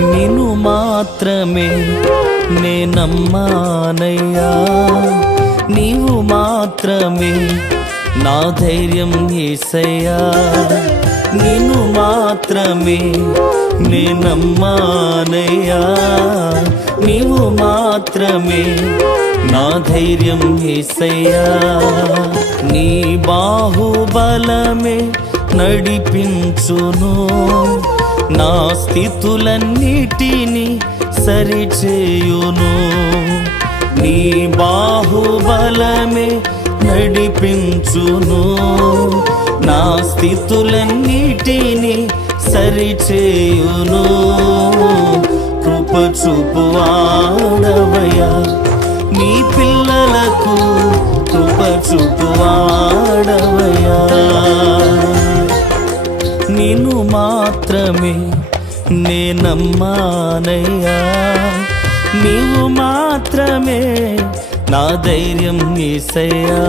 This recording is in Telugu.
నిన్ను మాత్రమే నే నమ్మానయ్యా, నీవు మాత్రమే నా ధైర్యం యేసయ్యా. నిన్ను మాత్రమే నే నమ్మానయ్యా, నీవు మాత్రమే నా ధైర్యం యేసయ్యా. నీ బాహుబలమే నడిపించును, నా స్థితులన్నిటినీ సరిచేయును. నీ బాహుబలమే నడిపించును, నా స్థితులన్నిటినీ సరిచేయును. కృప చూపువాడవయ్యా, నీ పిల్లలకు కృప చూపువాడవయ్యా. నిన్ను మాత్రమే నే నమ్మానయ్యా, నీవు మాత్రమే నా ధైర్యం యేసయ్యా.